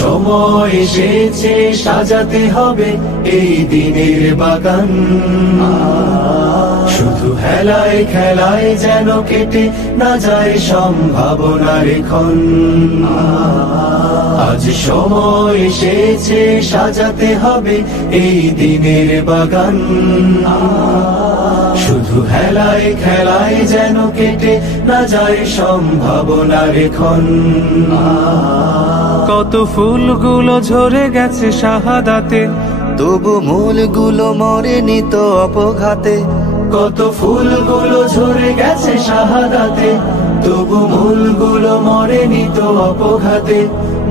সময় এসেছে সাজাতে হবে এই দিনের বাগান। শুধু হেলায় খেলায় যেন কেটে না যায় সম্ভাবনার ক্ষণ। আজ সময় এসেছে সাজাতে হবে এই দিনের বাগান। শুধু হেলায় খেলায় যেন কেটে না যায় সম্ভাবনার ক্ষণ। কত ফুলগুলো ঝরে গেছে শাহাদাতে, তবু মূলগুলো মরেনি তো অপঘাতে। কত ফুলগুলো ঝরে গেছে শাহাদাতে, তবু মূলগুলো মরেনি তো অপঘাতে।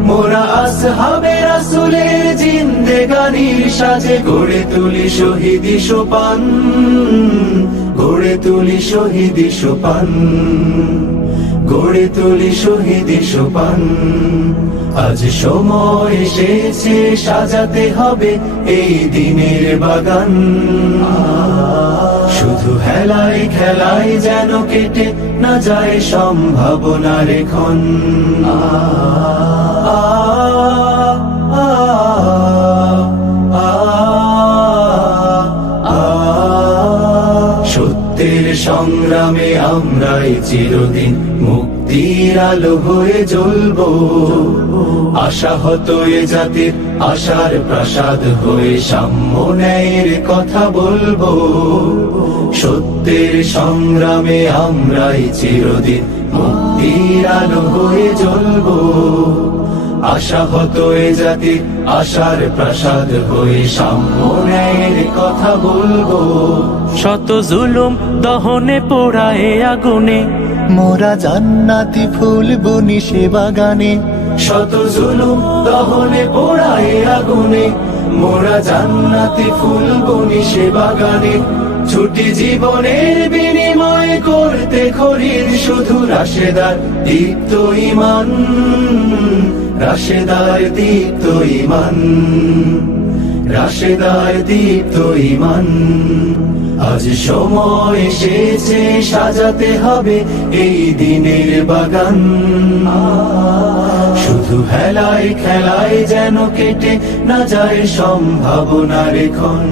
মোরা আসহাবে রাসূলের জিন্দেগানির সাজে গড়ে তুলি শহীদি সোপান, গড়ে তুলি শহীদি সোপান, গড়ে তুলি শহীদি সোপান। আজ সময় এসেছে সাজাতে হবে এই দিনের বাগান। শুধু হেলায় খেলায় যেন কেটে না যায় সম্ভাবনার ক্ষণ। সত্যের সংগ্রামে আমরাই চিরদিন মুক্তির আলো হয়ে জ্বলবো। আশাহত এ জাতির আশার প্রাসাদ হয়ে সাম্য ন্যায়ের কথা বলবো। সত্যের সংগ্রামে আমরাই চিরদিন মুক্তির আলো হয়ে জ্বলবো। আশাহত এ জাতির আশার প্রাসাদ হয়ে সাম্য ন্যায়ের কথা বলবো। শত জুলুম দহনে পোড়ায় আগুনে, মোরা জান্নাতি ফুল বুনি সে বাগানে। শত জুলুম দহনে পোড়ায় আগুনে, মোরা জান্নাতি ফুল বুনি সে বাগানে। ছুটি জীবনের বিনিময় করতে খরিদ শুধু রাশেদার দীপ্ত ঈমান, রাশেদার দীপ্ত ঈমান, রাশেদার দীপ্ত ঈমান। আজ সময় এসেছে সাজাতে হবে এই দিনের বাগান। শুধু হেলায় খেলায় যেন কেটে না যায় সম্ভাবনার ক্ষণ।